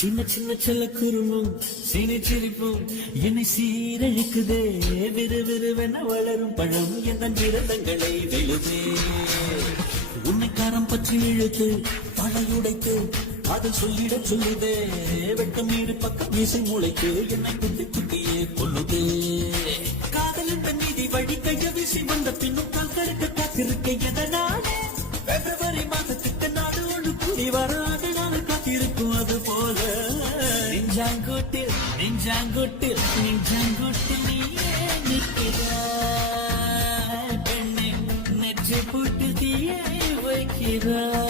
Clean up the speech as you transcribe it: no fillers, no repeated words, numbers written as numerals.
சின்ன சின்ன செல்ல குருமும் சீனி சிரிப்பும் என்னை சீரழிக்குதே. விறுவிறுவென வளரும் பழம் என் விரதங்களை வெளுதே. உன்னை காரம் பற்றி இழுத்து பழையுடைத்து அதில் சொல்லிட சொல்லுதே. வெட்டம் மீது பக்கம் மீசை மூளைக்கு என்னை குத்தி குத்தியே கொல்லுதே. காதலின் நீதி வழி கைய வீசி வந்த பின்னும் கால் கருக்க காத்திருக்க எதனாலே. பிப்ரவரி மாதத்துக்கு நாடு ஒன்று கூடி வராது நான் காத்திருக்கும். அது போல நெஞ்சாங்கூட்டில் நெஞ்சாங்கூட்டில் நெஞ்சாங்கூட்டில் நீயே நிற்கிறாய் பெண்ணே. நெஞ்சு போட்டு தீயை வைக்கிறாய்.